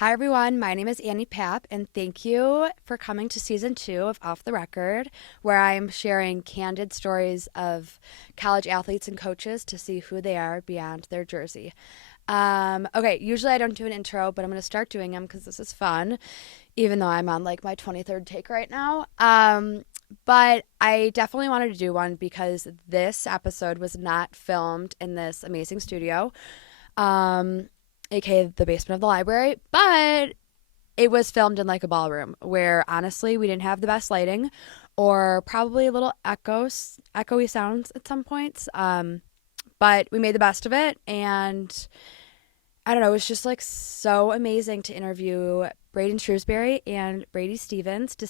Hi, everyone. My name is Annie Papp, and thank you for coming to season 2 of Off the Record, where I'm sharing candid stories of college athletes and coaches to see who they are beyond their jersey. Okay, usually I don't do an intro, but I'm going to start doing them because this is fun, even though I'm on like my 23rd take right now. But I definitely wanted to do one because this episode was not filmed in this amazing studio. AKA the basement of the library, but it was filmed in like a ballroom where honestly we didn't have the best lighting or probably a little echoey sounds at some points. But we made the best of it, and I don't know, it was just like so amazing to interview Braeden Shrewsberry and Brady Stevens to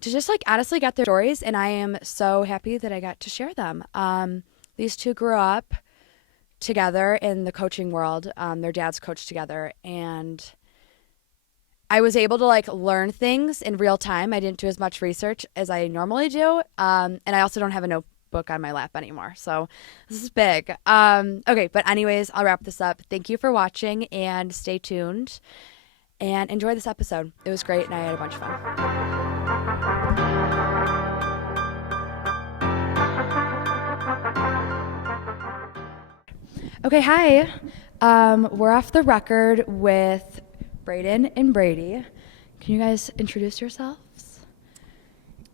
just like honestly get their stories, and I am so happy that I got to share them. These two grew up together in the coaching world. Their dads coached together, and I was able to like learn things in real time. I didn't do as much research as I normally do, and I also don't have a notebook on my lap anymore, so this is big. Okay, but anyways, I'll wrap this up. Thank you for watching, and stay tuned and enjoy this episode. It was great, and I had a bunch of fun. Okay, hi. We're off the record with Braeden and Brady. Can you guys introduce yourselves?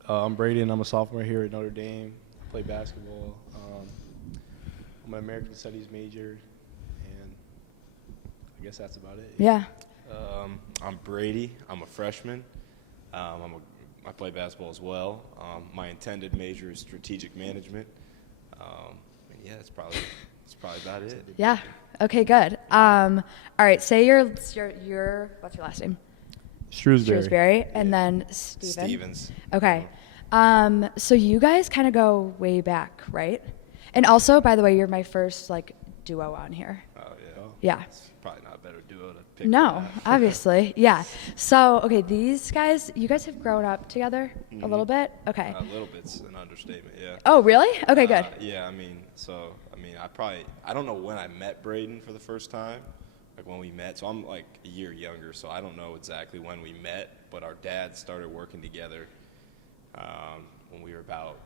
I'm Braeden. I'm a sophomore here at Notre Dame. I play basketball. I'm an American Studies major, and I guess that's about it. Yeah. I'm Brady. I'm a freshman. I play basketball as well. My intended major is strategic management. And yeah, that's probably about it. Yeah. Okay, good. All right, say your what's your last name? Shrewsberry. And then Steven. Stevens. Okay. So you guys kind of go way back, right? And also, by the way, you're my first like duo on here. Oh yeah. Yeah. It's probably not a better duo to pick. No, obviously. Yeah. So, okay, these guys, you guys have grown up together a little bit? Okay. A little bit's an understatement. Yeah. Oh, really? Okay, good. Yeah. I don't know when I met Braeden for the first time, like when we met. So I'm like a year younger, so I don't know exactly when we met. But our dads started working together when we were about.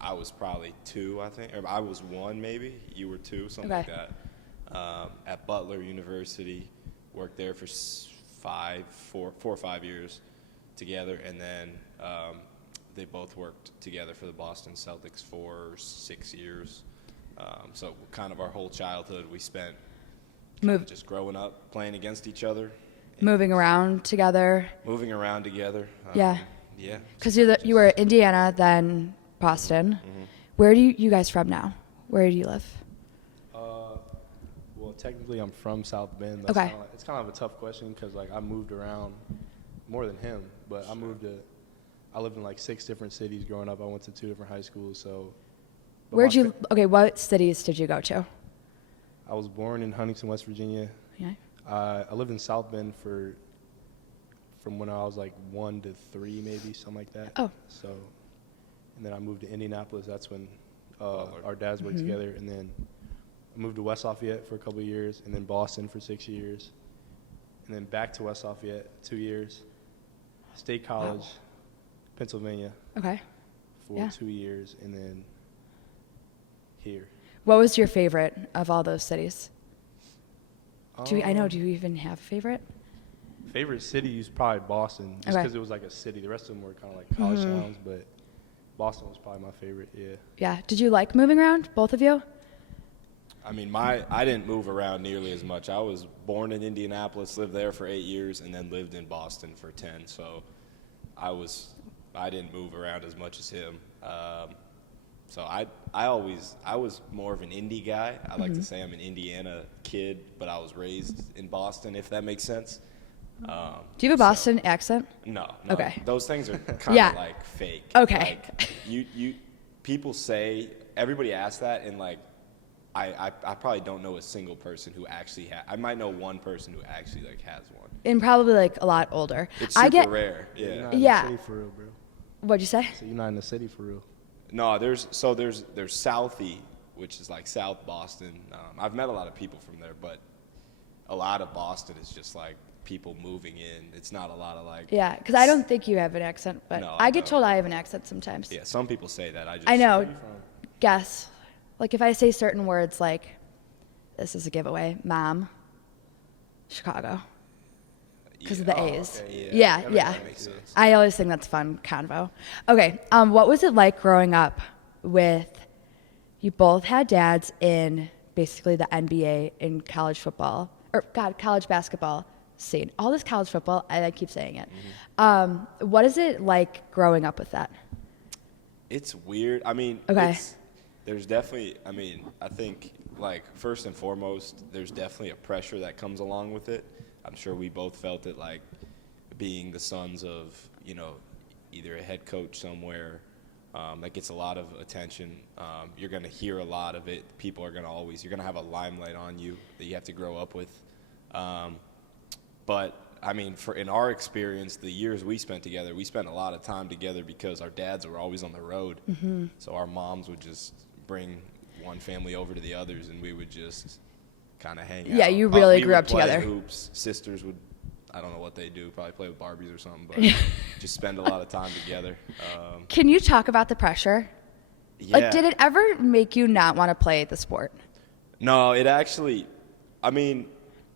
I was probably 2, I think, or I was 1 maybe. You were 2, something like that. At Butler University, worked there for 4 or 5 years together, and then they both worked together for the Boston Celtics for 6 years. So kind of our whole childhood we spent just growing up, playing against each other. Moving around together. Yeah. Because you were Indiana, then Boston. Mm-hmm. Where are you guys from now? Where do you live? Well, technically, I'm from South Bend. Okay. It's kind of a tough question because like I moved around more than him, but I lived in like 6 different cities growing up. I went to 2 different high schools, so. What cities did you go to? I was born in Huntington, West Virginia. Yeah. I lived in South Bend from when I was like 1 to 3, maybe something like that. Oh. So, and then I moved to Indianapolis. That's when our dads worked together, and then I moved to West Lafayette for a couple of years, and then Boston for 6 years, and then back to West Lafayette 2 years, State College, Pennsylvania. Okay. For 2 years, and then here. What was your favorite of all those cities? Do you even have a favorite? Favorite city is probably Boston, just because it was like a city. The rest of them were kind of like college towns, but Boston was probably my favorite, yeah. Yeah. Did you like moving around, both of you? I mean, I didn't move around nearly as much. I was born in Indianapolis, lived there for 8 years, and then lived in Boston for 10. So I didn't move around as much as him. So I was more of an Indy guy. I like to say I'm an Indiana kid, but I was raised in Boston, if that makes sense. Do you have a Boston accent? No. Okay. Those things are kind of like fake. Okay. Like, people say, everybody asks that, and like, I probably don't know a single person who actually I might know one person who actually like has one. And probably like a lot older. It's super rare. You're Yeah. not in the city for real, bro. What'd you say? So you're not in the city for real. No, there's Southie, which is like South Boston. I've met a lot of people from there, but a lot of Boston is just like people moving in. It's not a lot of like. Yeah, because I don't think you have an accent, but No, I I get don't. told I have an accent sometimes. Yeah, some people say that. I know. Where are you from? Guess. Like if I say certain words like, this is a giveaway, Mom, Chicago. Because of the A's. okay, Yeah, That yeah. That makes sense. I always think that's fun convo. Okay, what was it like growing up with, you both had dads in basically the NBA in college football, or God, college basketball scene. All this college football, I keep saying it. What is it like growing up with that? It's weird. I mean, Okay. There's definitely, I mean, I think, like, first and foremost, there's definitely a pressure that comes along with it. I'm sure we both felt it, like, being the sons of, you know, either a head coach somewhere that gets a lot of attention. You're going to hear a lot of it. People are going to always, you're going to have a limelight on you that you have to grow up with. But I mean, in our experience, the years we spent together, we spent a lot of time together because our dads were always on the road. Mm-hmm. So our moms would just bring one family over to the others, and we would just kind of hang out. Yeah, you really We grew would up play together. Hoops. Sisters would, I don't know what they do, probably play with Barbies or something, but just spend a lot of time together. Can you talk about the pressure? Yeah. Like, did it ever make you not want to play the sport? No, it actually, I mean,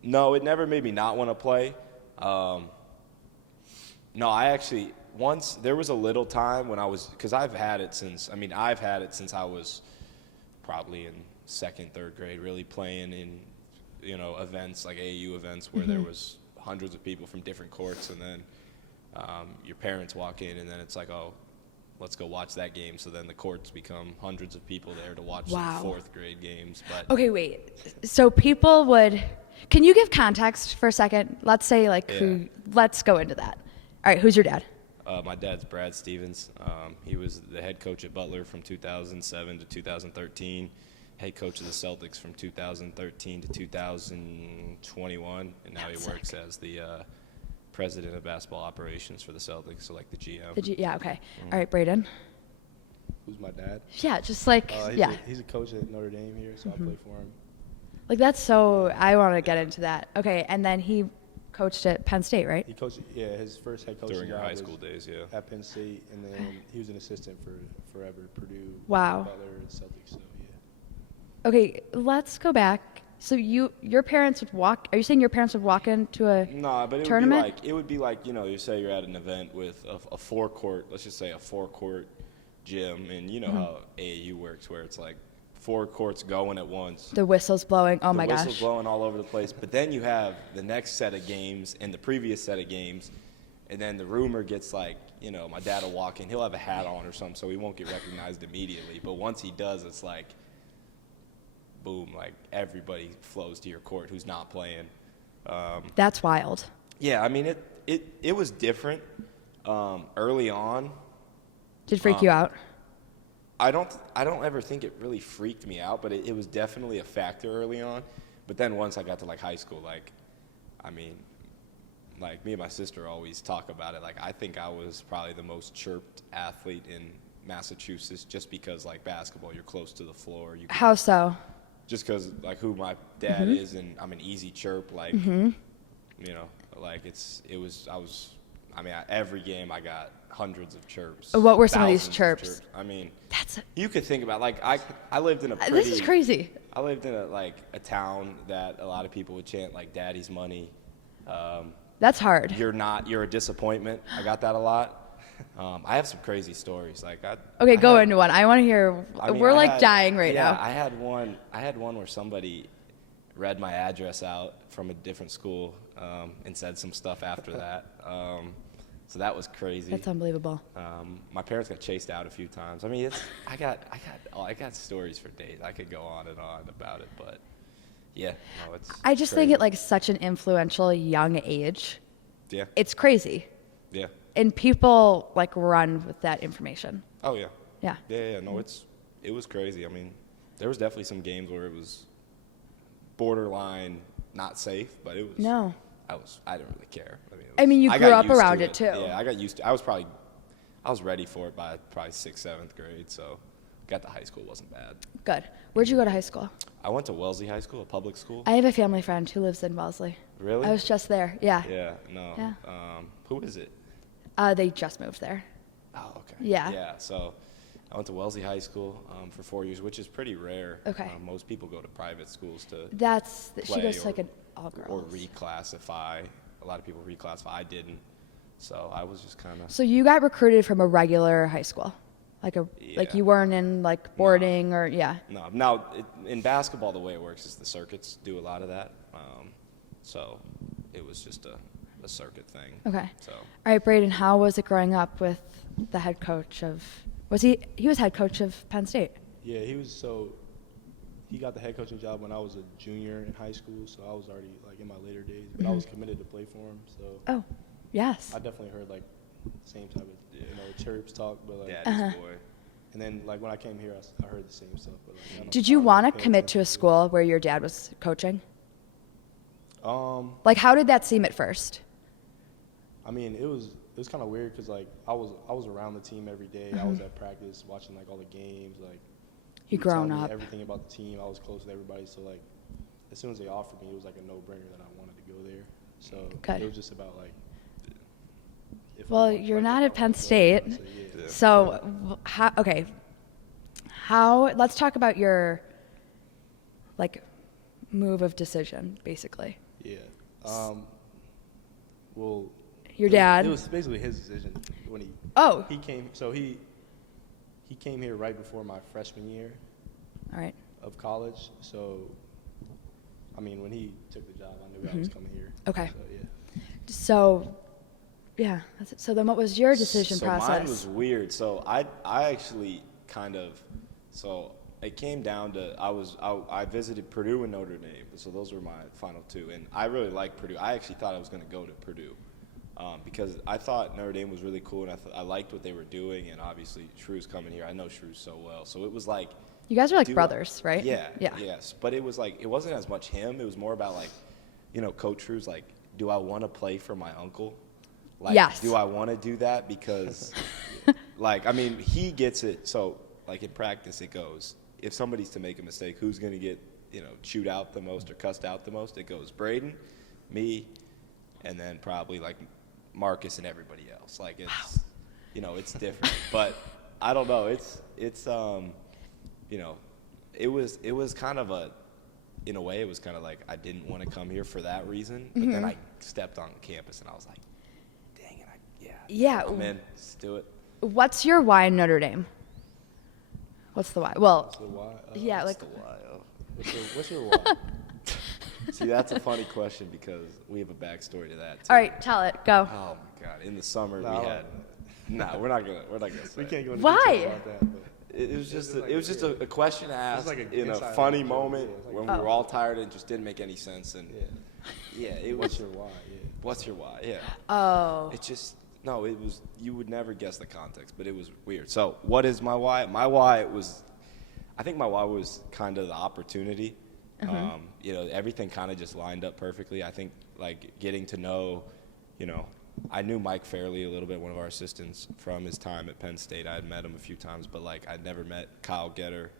no, it never made me not want to play. No, I actually, once, there was a little time when I was, because I've had it since I was probably in second, third grade, really playing in, you know, events, like AAU events where there was hundreds of people from different courts, and then your parents walk in, and then it's like, oh, let's go watch that game. So then the courts become hundreds of people there to watch Wow. some fourth grade games. But Okay, wait. So people would, can you give context for a second? Let's say, like, Yeah. let's go into that. All right, who's your dad? My dad's Brad Stevens. He was the head coach at Butler from 2007 to 2013, head coach of the Celtics from 2013 to 2021, and now That's he works sick. as the president of basketball operations for the Celtics, so like the GM. Yeah, okay. All right, Braeden. Who's my dad? Yeah, just like, yeah. He's a coach at Notre Dame here, so I play for him. Like, that's so, I want to get into that. Okay, and then he coached at Penn State, right? He coached, his first head coaching During your job high was school days, yeah. at Penn State, and then he was an assistant for forever, Purdue, Wow. Butler, and Celtics. So yeah. Okay, let's go back. So your parents would walk, are you saying your parents would walk into a No, but tournament? it would be like, you know, you say you're at an event with a four-court, let's just say a four-court gym, and you know how AAU works, where it's like 4 courts going at once. The whistle's blowing. Oh my The whistle's gosh. blowing all over the place. But then you have the next set of games and the previous set of games, and then the rumor gets like, you know, my dad will walk in, he'll have a hat on or something, so he won't get recognized immediately. But once he does, it's like, boom, like everybody flows to your court who's not playing. That's wild. Yeah, I mean, it was different early on. Did it freak you out? I don't ever think it really freaked me out, but it was definitely a factor early on. But then once I got to like high school, like, I mean, like me and my sister always talk about it. Like, I think I was probably the most chirped athlete in Massachusetts, just because like basketball, you're close to the floor. How so? Just because like who my dad is, and I'm an easy chirp. Like, you know, like every game I got hundreds of chirps. What were some of these thousands chirps? I mean, That's you could think about, like, I lived in a pretty, this is crazy. I lived in a town that a lot of people would chant like "Daddy's money." That's hard. You're a disappointment. I got that a lot. I have some crazy stories. Like, Okay, go into one. I want to hear. I mean, We're I like had- dying right yeah, now. I had one where somebody read my address out from a different school and said some stuff after that. So that was crazy. That's unbelievable. My parents got chased out a few times. I mean, I got stories for days. I could go on and on about it, but yeah, no, it's. I just think crazy. at like such an influential young age, Yeah. it's crazy. Yeah. And people like run with that information. Oh yeah. Yeah. Yeah. No, it was crazy. I mean, there was definitely some games where it was borderline not safe, but it was. No. I didn't really care. I mean, you I grew got up used to around it, too. Yeah, I got used to. I was ready for it by probably 6th, 7th grade. So got to high school, it wasn't bad. Good. Where'd you go to high school? I went to Wellesley High School, a public school. I have a family friend who lives in Wellesley. Really? I was just there. Yeah. Yeah, no. Yeah. Who is it? They just moved there. Oh, okay. Yeah. Yeah, so I went to Wellesley High School for 4 years, which is pretty rare. Okay. Most people go to private schools to She play goes to like an all girls. or reclassify. A lot of people reclassify. I didn't. So I was just kind of. So you got recruited from a regular high school, like Yeah. you weren't in like boarding or yeah. No. Now, in basketball, the way it works is the circuits do a lot of that. So it was just a circuit thing. Okay. So. All right, Braeden, how was it growing up with the head coach of? He was head coach of Penn State? Yeah, he got the head coaching job when I was a junior in high school, so I was already like in my later days. But I was committed to play for him, so Oh, yes. I definitely heard like same type of chirps talk, but like. Daddy's boy. And then like when I came here, I heard the same stuff. But like, Did you want to commit to a school where your dad was coaching? Like, how did that seem at first? I mean, it was kind of weird because like I was around the team every day. I was at practice watching like all the games. Like You would tell grown me up. everything about the team. I was close with everybody. So like as soon as they offered me, it was like a no-brainer that I wanted to go there. So Good. it was just about like. If I Well, wanted- you're like, not if at I Penn wanted to go, State. yeah. So, let's talk about your, like, move of decision, basically. Yeah. Well. Your dad. It was basically his decision when he. Oh. He came. So he came here right before my freshman year All right. of college. So, I mean, when he took the job, I knew I was coming here. Okay. So, yeah. So, yeah. That's it. So then what was your decision process? So mine was weird. So I actually kind of, so it came down to I visited Purdue and Notre Dame. So those were my final two, and I really liked Purdue. I actually thought I was going to go to Purdue because I thought Notre Dame was really cool, and I liked what they were doing, and obviously Shrews coming here. I know Shrews so well, so it was like. You guys are like brothers, right? Yeah. Yeah. Yes, but it was like it wasn't as much him. It was more about like, Coach Shrews like, do I want to play for my uncle? Like, Yes. do I want to do that? Because, like, I mean, he gets it. So, like, in practice, it goes, if somebody's to make a mistake, who's going to get, chewed out the most or cussed out the most? It goes Braeden, me, and then probably, like, Marcus and everybody else. Like, it's, it's different. But I don't know. It was kind of in a way, it was kind of like I didn't want to come here for that reason. But then I stepped on campus and I was like, dang it, Yeah. come in, let's do it. What's your why in Notre Dame? What's the why? Well, So why? yeah, What's like, the why? What's your why? See, that's a funny question because we have a backstory to that, too. all right, tell it. Go. Oh, my God. In the summer, No, we had – no, we're not gonna say We it. can't go into Why? detail about that. But It was just It's like it was just a question asked like an in a inside funny joke. moment Yeah, it's like when a- we were all tired and it just didn't make any sense. And yeah. it What's was your why? Yeah. what's your why? Yeah. Oh. It just no. It was you would never guess the context, but it was weird. So what is my why? My why was, I think my why was kind of the opportunity. Everything kind of just lined up perfectly. I think like getting to know, I knew Mike Fairley a little bit, one of our assistants from his time at Penn State. I had met him a few times, but like I'd never met Kyle Getter,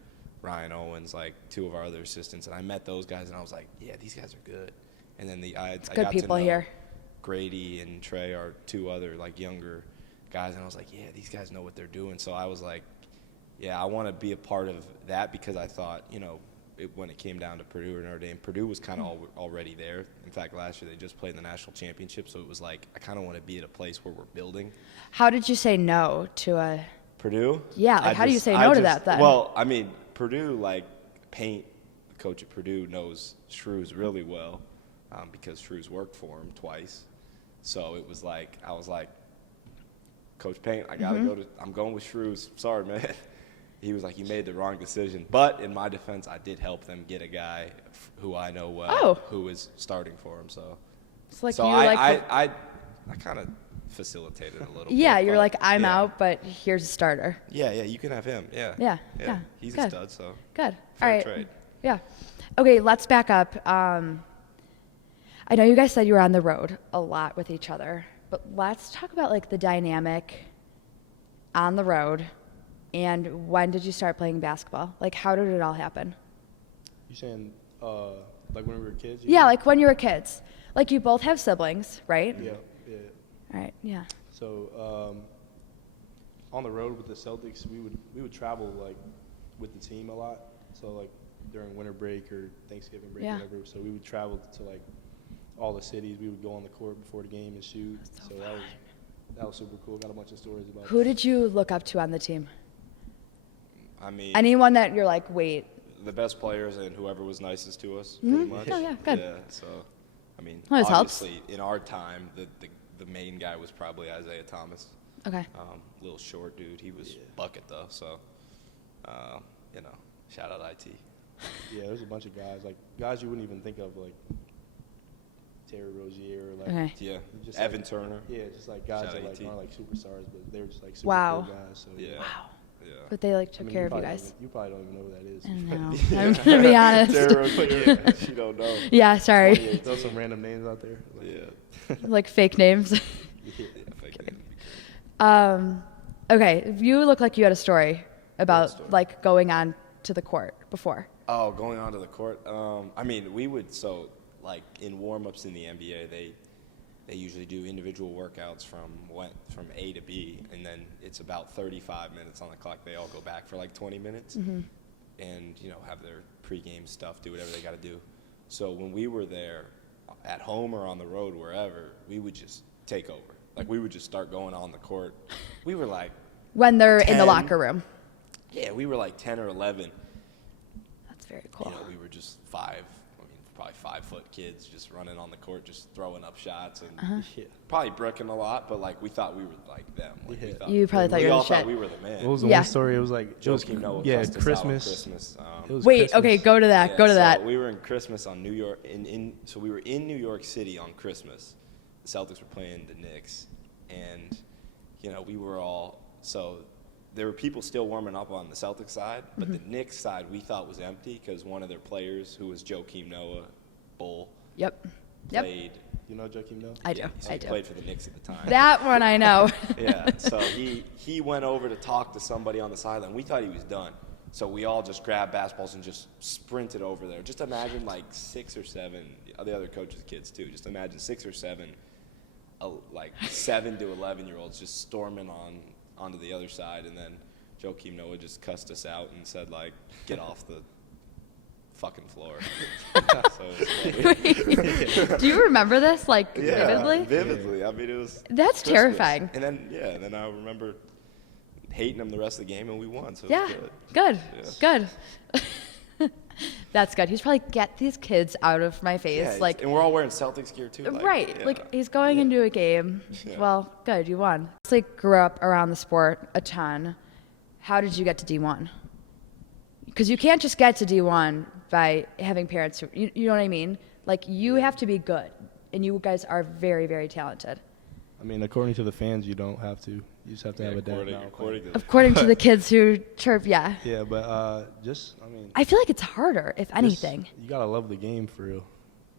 Ryan Owens, like two of our other assistants, and I met those guys, and I was like, yeah, these guys are good. And then I Good got people to know here. Grady and Trey are two other like younger guys, and I was like, yeah, these guys know what they're doing. So I was like, yeah, I want to be a part of that because I thought, when it came down to Purdue or Notre Dame, Purdue was kind of already there. In fact, last year they just played in the national championship, so it was like I kind of want to be at a place where we're building. How did you say no to a? Purdue? Yeah, like how do you say no to that then? Well, I mean, Purdue, like Paint, the coach at Purdue, knows Shrews really well because Shrews worked for him twice. So it was like I was like, Coach Paint, I gotta I'm going with Shrews. Sorry, man. He was like, you made the wrong decision. But in my defense, I did help them get a guy who I know well who is starting for him. So, It's like I kind of facilitated a little bit. Yeah, you're but, like, I'm yeah. out, but here's a starter. Yeah, you can have him. Yeah. Yeah. He's Good. a stud, so. Good. Fair All right. trade. Yeah. Okay, let's back up. I know you guys said you were on the road a lot with each other, but let's talk about like the dynamic on the road And when did you start playing basketball? Like, how did it all happen? You saying like when we were kids? Yeah, like when you were kids. Like, you both have siblings, right? Yeah, yeah. All right, yeah. So on the road with the Celtics, we would travel like with the team a lot. So like during winter break or Thanksgiving break, Yeah. whatever. So we would travel to like all the cities. We would go on the court before the game and shoot. So that was super cool. Got a bunch of stories about. Who did you look up to on the team? I mean, Anyone that you're like, wait. the best players and whoever was nicest to us, Mhm. pretty much. Oh, yeah, good. Yeah, so, I mean, Well, this helps. obviously, in our time, the main guy was probably Isaiah Thomas. Okay. Little short dude. He was bucket, though, so, you know, shout out IT. Yeah, there's a bunch of guys you wouldn't even think of, like Terry Rozier or like. Okay. Yeah, Just Evan Turner. Yeah, just like guys Shout that out like AT. aren't like superstars, but they were just like super Wow. cool guys. So Yeah. Wow. Yeah. But they like I took mean, care of you probably guys. you probably don't even know who that is. I don't know. I'm gonna be honest. Terry Rozier, yeah, she don't know. Yeah, sorry. Throw some random names out there. Like, Yeah. Like fake names. Yeah, fake name. Okay, you look like you had a story about story? like going on to the court before. Oh, going on to the court. I mean, we would like in warm-ups in the NBA, they usually do individual workouts from A to B, and then it's about 35 minutes on the clock. They all go back for like 20 minutes, Mm-hmm. and have their pregame stuff, do whatever they got to do. So when we were there, at home or on the road, wherever, we would just take over. Like we would just start going on the court. We were like, When they're in the 10. locker room. yeah, we were like 10 or 11. That's very cool. We were just probably 5-foot kids just running on the court, just throwing up shots and Yeah. probably bricking a lot, but like we thought we were like them. Like, we Yeah. thought, You probably thought you were we all the shit. thought we were the man. What was the Yeah. one story? It was like Joakim Noah yeah, cussed us out on Christmas. Christmas. It was Wait, Christmas. okay, go to that. Yeah, Go to so that. We were in Christmas on New York. So we were in New York City on Christmas. The Celtics were playing the Knicks, and we were all so. There were people still warming up on the Celtics side, but the Knicks side we thought was empty because one of their players, who was Joakim Noah, Bull, Yep. played. You know Joakim Noah? I do. Yeah, so I he do. played for the Knicks at the time. That one I know. Yeah, so he went over to talk to somebody on the sideline. We thought he was done. So we all just grabbed basketballs and just sprinted over there. Just imagine like 6 or 7, the other coaches' kids too. Just imagine 6 or 7, like 7 to 11-year-olds just storming onto the other side. And then Joakim Noah just cussed us out and said like, get off the fucking floor. So it was like, Do you remember this like vividly? vividly. I mean, it was. That's Christmas. terrifying. And then I remember hating him the rest of the game, and we won. So it Yeah. was good. Good. Good. That's good. He's probably get these kids out of my face. Yeah, like and we're all wearing Celtics gear too. right. yeah. Like he's going into a game. Yeah. Well, good, you won. It's like grew up around the sport a ton. How did you get to D1? Because you can't just get to D1 by having parents who, you know what I mean? Like you have to be good, and you guys are very, very talented. I mean, according to the fans, you don't have to. You just have to have a dad now. According to the kids who chirp, yeah. Yeah, but I mean, I feel like it's harder, if anything. you gotta love the game for real.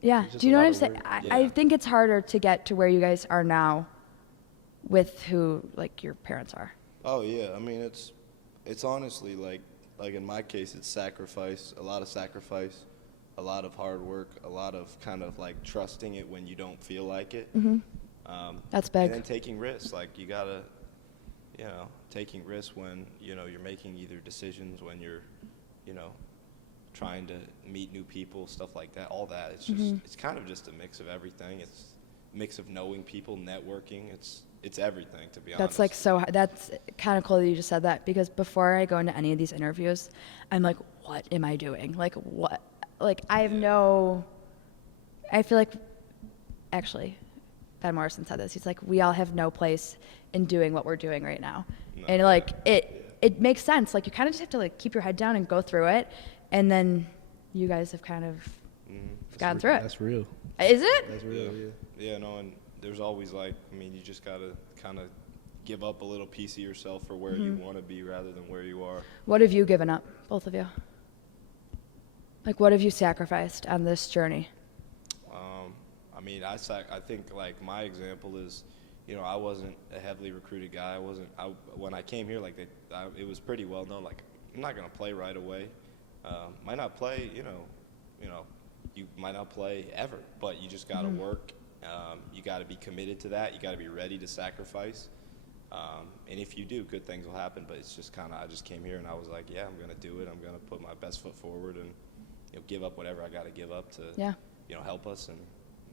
Yeah. It's just Do you a know what lot I'm of saying? work. I Yeah. think it's harder to get to where you guys are now with who like your parents are. Oh yeah, I mean it's honestly like in my case it's sacrifice, a lot of hard work, a lot of kind of like trusting it when you don't feel like it. That's big. And then taking risks, like you gotta, taking risks when you're making either decisions, when you're, trying to meet new people, stuff like that. All that. It's just it's kind of just a mix of everything. It's a mix of knowing people, networking. It's everything, to be honest. That's like so. That's kind of cool that you just said that, because before I go into any of these interviews, I'm like, what am I doing? Like what? Like I have no. I feel like, actually, Ben Morrison said this. He's like, we all have no place in doing what we're doing right now, No, and like it makes sense. Like you kind of just have to like keep your head down and go through it, and then you guys have kind of gotten through it. That's real. Is it? That's real. Yeah. Yeah, no, and there's always you just gotta kind of give up a little piece of yourself for where you want to be rather than where you are. What have you given up, both of you? Like, what have you sacrificed on this journey? I think like my example is, I wasn't a heavily recruited guy. When I came here, like it was pretty well known. Like I'm not gonna play right away. Might not play. You might not play ever, but you just gotta work. You gotta be committed to that. You gotta be ready to sacrifice. And if you do, good things will happen. But it's just I just came here and I was like, yeah, I'm gonna do it. I'm gonna put my best foot forward and give up whatever I gotta give up to help us. And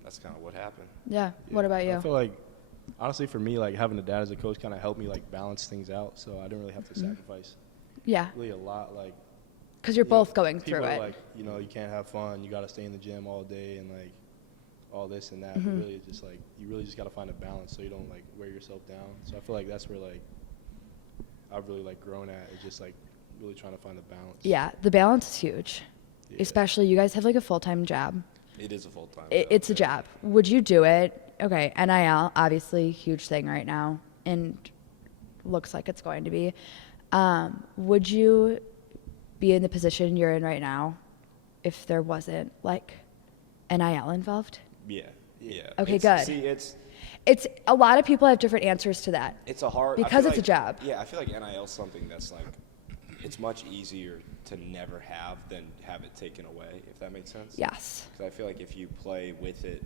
that's kind of what happened. Yeah. What about you? I feel like, honestly, for me, like having a dad as a coach kind of helped me like balance things out. So I didn't really have to sacrifice Yeah. really a lot. Like, Because you're both going through people it. are like, you can't have fun. You got to stay in the gym all day and like all this and that. But really, it's just like you really just got to find a balance so you don't like wear yourself down. So I feel like that's where like I've really like grown at, is just like really trying to find a balance. Yeah, the balance is huge. Yeah. Especially you guys have like a full-time job. It is a full-time job. It's a job. Would you do it? Okay, NIL, obviously, huge thing right now, and looks like it's going to be. Would you be in the position you're in right now if there wasn't like NIL involved? Yeah. Okay, good. See, It's a lot of people have different answers to that. it's a hard Because I it's feel a job. Yeah, I feel like NIL is something that's like it's much easier to never have than have it taken away, if that makes sense. Yes. Because I feel like if you play with it,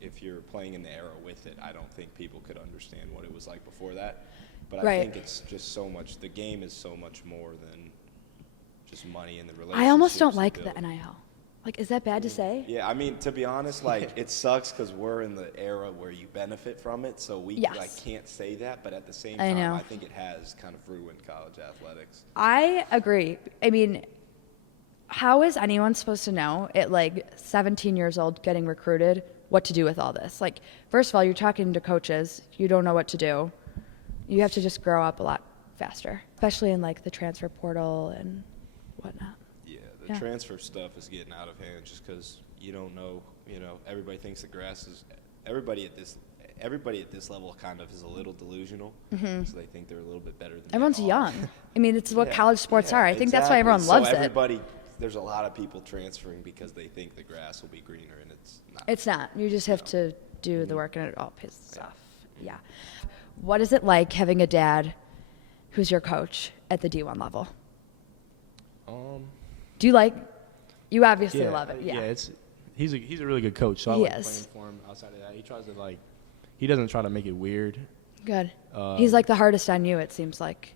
if you're playing in the era with it, I don't think people could understand what it was like before that. But I think it's just so much. The game is so much more than just money and the relationships. I almost don't you like build. the NIL. Like, is that bad to say? Yeah, I mean, to be honest, like it sucks because we're in the era where you benefit from it, so we Yes. like can't say that. But at the same I time, know. I think it has kind of ruined college athletics. I agree. I mean, how is anyone supposed to know at like 17 years old getting recruited what to do with all this? Like, first of all, you're talking to coaches. You don't know what to do. You have to just grow up a lot faster, especially in like the transfer portal and whatnot. Yeah, the Yeah. transfer stuff is getting out of hand just because you don't know. Everybody thinks the grass is. Everybody at this level kind of is a little delusional, so they think they're a little bit better than Everyone's they are. young. I mean, it's what Yeah, college sports yeah, are. I think that's why everyone exactly. loves So it. everybody, there's a lot of people transferring because they think the grass will be greener, and it's not. It's not. You just have to do the work, and it all pays off. Yeah. What is it like having a dad who's your coach at the D1 level? Do you like? You obviously love it. Yeah. He's a really good coach. So I He like is. playing for him. Outside of that, he tries to like, he doesn't try to make it weird. Good. He's like the hardest on you. It seems like.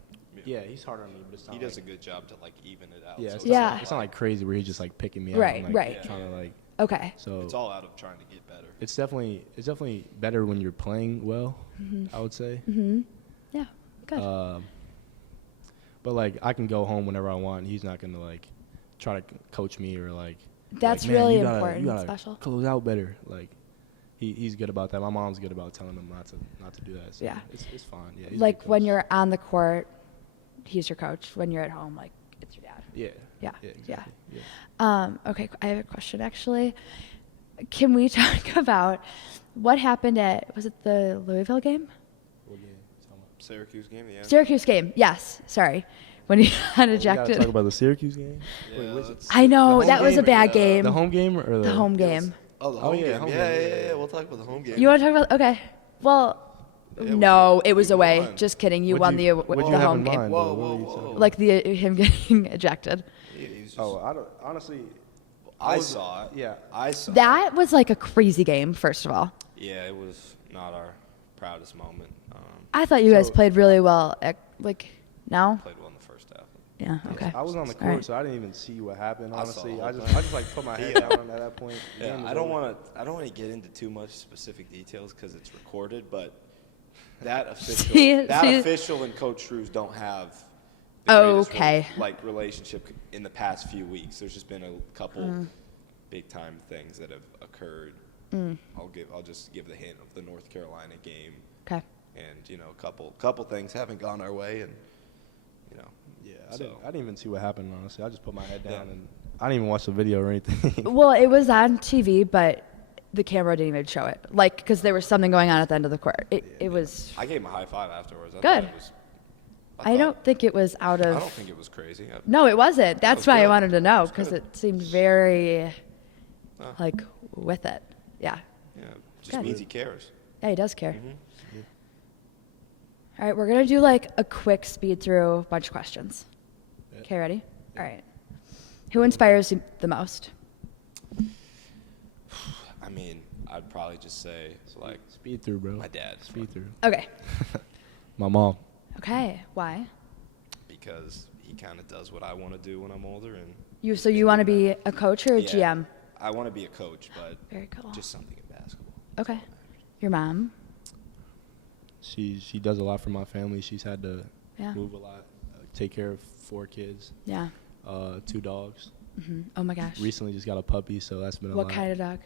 Yeah, he's hard on me, but it's not. He does a like, good job to like even it out. Yeah, so it's it's Yeah. Not, it's not like crazy where he's just like picking me Right, out. And, like, right. Trying to like. Okay. So It's all out of trying to get better. it's definitely better when you're playing well. I would say. Yeah. Good. But like I can go home whenever I want. He's not gonna like try to coach me or like. That's like, "Man, really you gotta- important. You gotta Special. close out better. Like he's good about that. My mom's good about telling him not to do that. So Yeah. It's fine. Yeah. he's a Like good when coach. you're on the court, he's your coach. When you're at home, like it's your dad. Yeah. Yeah. Yeah. Exactly. Yeah. Okay, I have a question actually. Can we talk about what happened was it the Louisville game? What game? Talking about? Syracuse game, yeah. Syracuse game, yes. Sorry. When he got We gotta ejected. talk about the Syracuse game. Yeah, Wait, let's- I know, the that home was a game or bad game. The home game or The home game. Oh, the Oh, home yeah, game. home Yeah, game, yeah, yeah. yeah. We'll talk about the home game. You want to talk about, okay. Well, Yeah, no, it was we away. won. Just kidding. You What'd won you- the what'd you have home in game. mind, Whoa, though? What whoa, were you whoa. talking Like him getting ejected. He's just- Oh, I don't honestly. I saw it. Yeah. I saw it. That was like a crazy game, first of all. Yeah, it was not our proudest moment. I thought you guys So- played really well. No? Played well in the first half. Yeah, okay. I was on the All court, right. so I didn't even see what happened. I saw Honestly, the I whole just like put my head down at that point. The Yeah, game was I don't over. want to get into too much specific details because it's recorded, but that official, See- official and Coach Shrews don't have the greatest Okay. relationship in the past few weeks. There's just been a couple big time things that have occurred. I'll just give the hint of the North Carolina game, Okay. and a couple things haven't gone our way, and Yeah, So- I didn't even see what happened. Honestly, I just put my head down and I didn't even watch the video or anything. Well, it was on TV, but the camera didn't even show it. Like, because there was something going on at the end of the court. It was. I gave him a high five afterwards. I Good. thought it was- I don't think it was out I of. don't think it was crazy. No, it wasn't. That's was why I good. wanted to know It was because good. it seemed very, Oh. like, with it. Yeah. Yeah, just Good. means he cares. Yeah, he does care. Mm-hmm. All right, we're going to do like a quick speed through a bunch of questions. Yeah. Okay, ready? All right. Who inspires you the most? I mean, I'd probably just say like Speed through, bro. my dad. Speed through. Okay. My mom. Okay, why? Because he kind of does what I want to do when I'm older, and So you want to be a coach or a Yeah, GM? I want to be a coach, but Very cool. just something in basketball. Okay. Your mom? She does a lot for my family. She's had to Yeah. move a lot, take care of 4 kids, Yeah. 2 dogs. Oh my gosh. Recently just got a puppy, so that's been a lot. What kind of dog?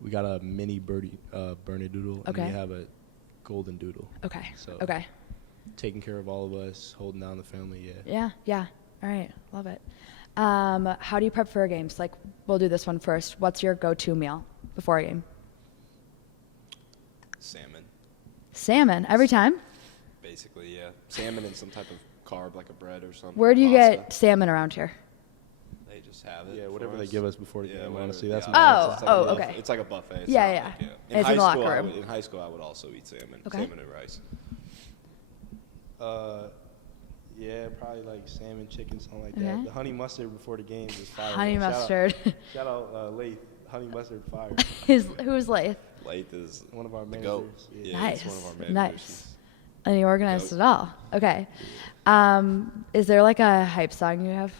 We got a mini birdie, Bernedoodle, Okay. and we have a golden doodle. Okay. So Okay. taking care of all of us, holding down the family, yeah. Yeah. Yeah. All right. Love it. How do you prep for games? Like, we'll do this one first. What's your go-to meal before a game? Salmon, Salmon every time. basically, yeah. Salmon and some type of carb, like a bread or something. Where do you pasta. get salmon around here? They just have it. Yeah, for whatever they us. give us before the Yeah, game, whatever- honestly. That's yeah, my Oh, it's like oh, a buffet. okay. It's like a buffet. It's Yeah, not yeah. like, And it's In in high the locker school, room. in high school, I would also eat salmon. Okay. Salmon and rice. Yeah, probably like salmon, chicken, something like Okay. that. The honey mustard before the games is fire. Honey Shout out- mustard. Shout out Lath, honey mustard fire. Who's Lath? Lath is One of our the managers. goat. Yeah. Yeah, Nice. he's one of our managers. Nice. And you organized Goat. it all. Okay. Is there like a hype song you have?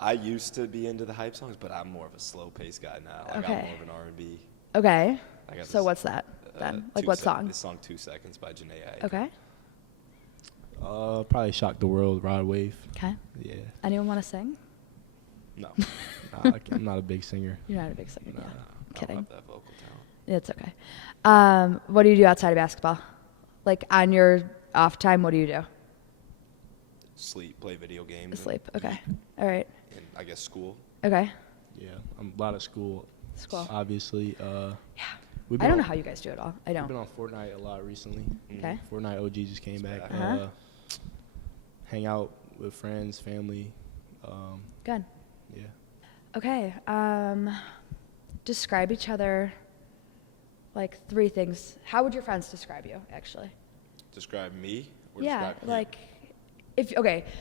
I used to be into the hype songs, but I'm more of a slow-paced guy now. I Okay. got more of an R&B. Okay. I got So this, what's that then? Like what song? This song, 2 Seconds by Janae Aiko. Okay. Probably Shock the World, Rod Wave. Okay. Yeah. Anyone want to sing? No. I'm not a big singer. You're not a big singer. Nah. Yeah. I don't Kidding. have that vocal talent. It's okay. What do you do outside of basketball? Like on your off time, what do you do? Sleep, play video games. Sleep. Okay. All right. And I guess school. Okay. Yeah, I'm a lot of school. School. Obviously. Yeah. We've I been don't know on- how you guys do it all. I We've don't. been on Fortnite a lot recently. Okay. Fortnite OG just came It's back. back. Uh-huh. Hang out with friends, family. Good. Yeah. Okay. Describe each other. Like 3 things. How would your friends describe you, actually? Describe me? Or Yeah. describe him? Like,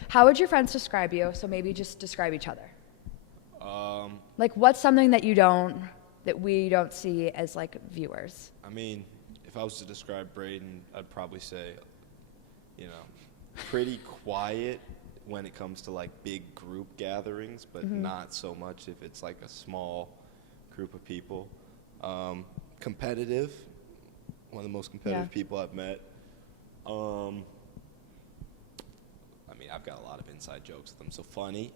how would your friends describe you? So maybe just describe each other. Like, what's something that we don't see as like viewers? I mean, if I was to describe Braeden, I'd probably say, pretty quiet when it comes to like big group gatherings, but not so much if it's like a small group of people. Competitive, one of the most competitive Yeah. people I've met. I mean, I've got a lot of inside jokes with them, so funny.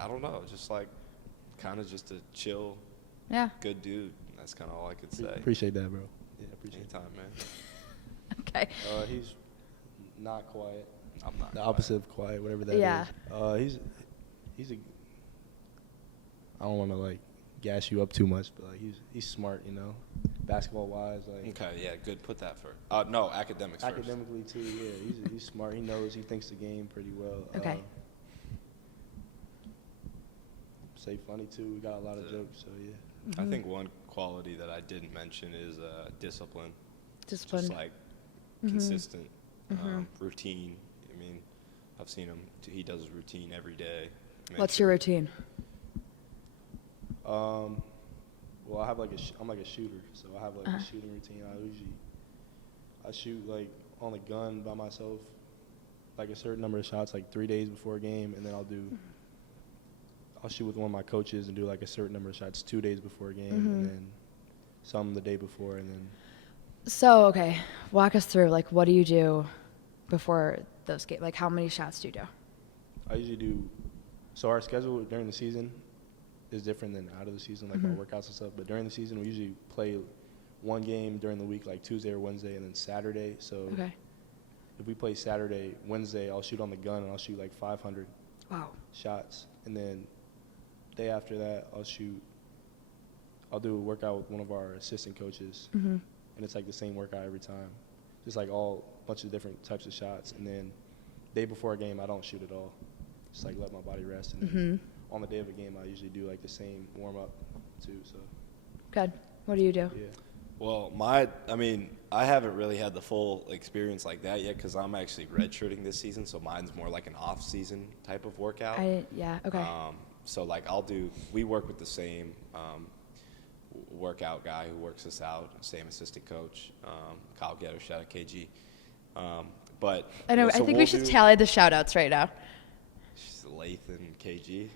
I don't know, just like kind of just a chill, Yeah. good dude. That's kind of all I could say. Appreciate that, bro. Yeah, appreciate it. Anytime, man. Okay. He's not quiet. I'm not. The opposite of quiet, whatever that is. Yeah. He's a. I don't want to like gas you up too much, but like he's smart, basketball wise, like. Okay, yeah, good. Put that first. No, academics first. Academically too, yeah. He's smart. He knows. He thinks the game pretty well. Okay. Say funny too. We got a lot of Yeah. jokes, so yeah. I think one quality that I didn't mention is discipline. Discipline. Just like consistent routine. I mean, I've seen him. He does his routine every day. What's your routine? Well, I have like I'm like a shooter, so I have like a shooting routine. I shoot like on the gun by myself, like a certain number of shots, like 3 days before a game, and then I'll shoot with one of my coaches and do like a certain number of shots 2 days before a game, and then some the day before, and then. So, okay, walk us through, like, what do you do before those games? Like, how many shots do you do? I usually do. So our schedule during the season is different than out of the season, like our workouts and stuff. But during the season, we usually play one game during the week, like Tuesday or Wednesday, and then Saturday. So Okay. if we play Saturday, Wednesday, I'll shoot on the gun and I'll shoot like 500 Wow. shots, and then day after that, I'll do a workout with one of our assistant coaches, and it's like the same workout every time, just like all bunch of different types of shots. And then day before a game, I don't shoot at all, just like let my body rest. And then on the day of a game, I usually do like the same warm up too. So Good. What do you do? Yeah. Well, I haven't really had the full experience like that yet because I'm actually redshirting this season, so mine's more like an off-season type of workout. Okay. So like we work with the same workout guy who works us out, same assistant coach, Kyle Getter, shout out KG. But I know. so I think we should tally the shout outs right now. Lath and KG.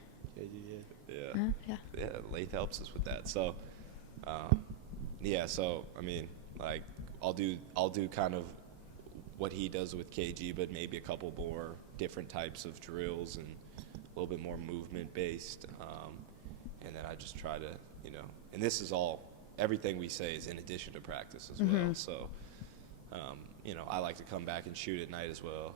Yeah. Yeah, Lath helps us with that. So, so I mean, like, I'll do kind of what he does with KG, but maybe a couple more different types of drills and a little bit more movement based. And then I just try to, and this is everything we say is in addition to practice as well. So, I like to come back and shoot at night as well.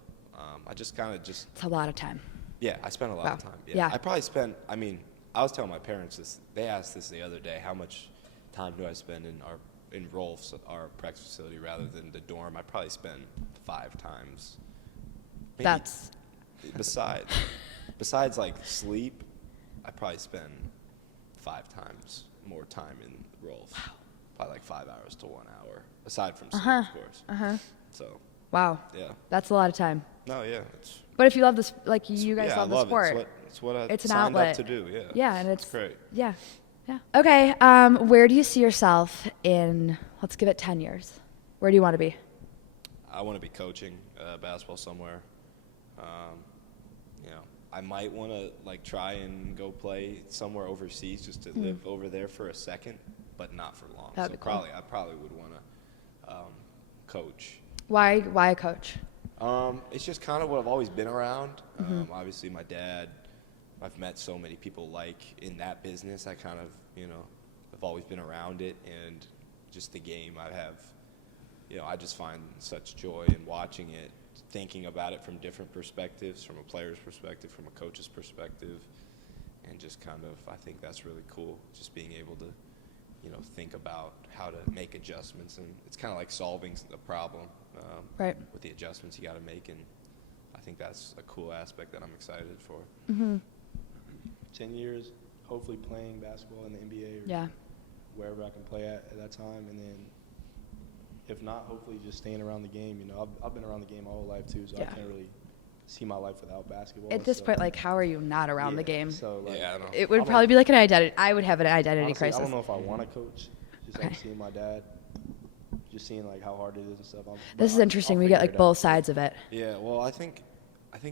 I just kind of It's a lot of time. Yeah, I spend a lot of time. Yeah. I probably spent, I was telling my parents this, they asked this the other day, how much time do I spend in Rolf's, our practice facility, rather than the dorm? I probably spend 5 times. Maybe. That's Besides like sleep, I probably spend 5 times more time in Rolf's. Wow. Probably like 5 hours to 1 hour, aside from sleep, of course. So. Wow. Yeah. That's a lot of time. No, yeah. But if you love this, like you guys love the sport. It's what I it's an signed outlet up to do. Yeah. Yeah, and it's great. Yeah. Okay. Where do you see yourself in? Let's give it 10 years. Where do you want to be? I want to be coaching basketball somewhere. I might want to like try and go play somewhere overseas just to live over there for a second, but not for long. That'd be cool. I probably would want to coach. Why a coach? It's just kind of what I've always been around. Obviously, my dad, I've met so many people like in that business. I kind of, I've always been around it, and just the game I just find such joy in watching it, thinking about it from different perspectives, from a player's perspective, from a coach's perspective, and just kind of, I think that's really cool, just being able to, think about how to make adjustments, and it's kind of like solving a problem Right. with the adjustments you got to make, and I think that's a cool aspect that I'm excited for. 10 years, hopefully playing basketball in the NBA or wherever I can play at that time, and then if not, hopefully just staying around the game. I've been around the game my whole life too, so I can't really see my life without basketball. At this point, like, how are you not around the game? So, like, I know. It would probably be like an identity. I would have an identity honestly, crisis. I don't know if I want to coach. Just like seeing my dad, just seeing like how hard it is and stuff. This is interesting. We get like both sides of it. Yeah, well, I think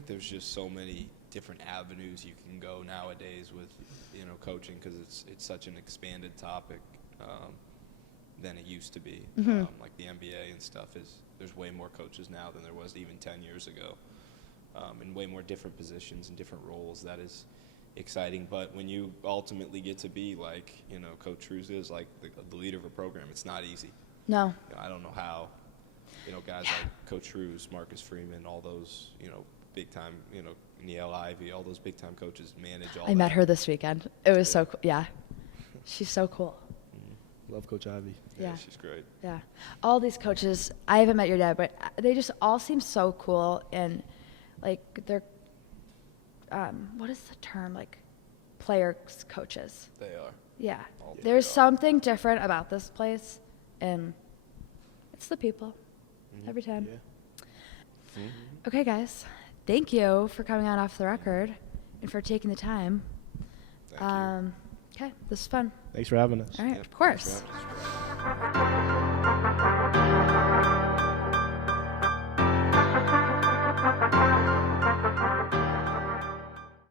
there's just so many different avenues you can go nowadays with, coaching, because it's such an expanded topic than it used to be. Like the NBA and stuff there's way more coaches now than there was even 10 years ago, and way more different positions and different roles. That is exciting. But when you ultimately get to be like, Coach Shrews is like the leader of a program, it's not easy. No. I don't know how, guys like Coach Shrews, Marcus Freeman, all those, big time, Neil Ivey, all those big time coaches manage all that. I met her this weekend. It was so cool. Yeah. She's so cool. Love Coach Ivey. Yeah, she's great. Yeah. All these coaches, I haven't met your dad, but they just all seem so cool, and like they're, what is the term? Like players coaches. They are. Yeah. All There's three are. something different about this place, and it's the people every time. Yeah. Okay, guys. Thank you for coming on Off the Record and for taking the time. Thank you. Okay, this is fun. Thanks for having us. All right, Yeah, of course. thanks for having us.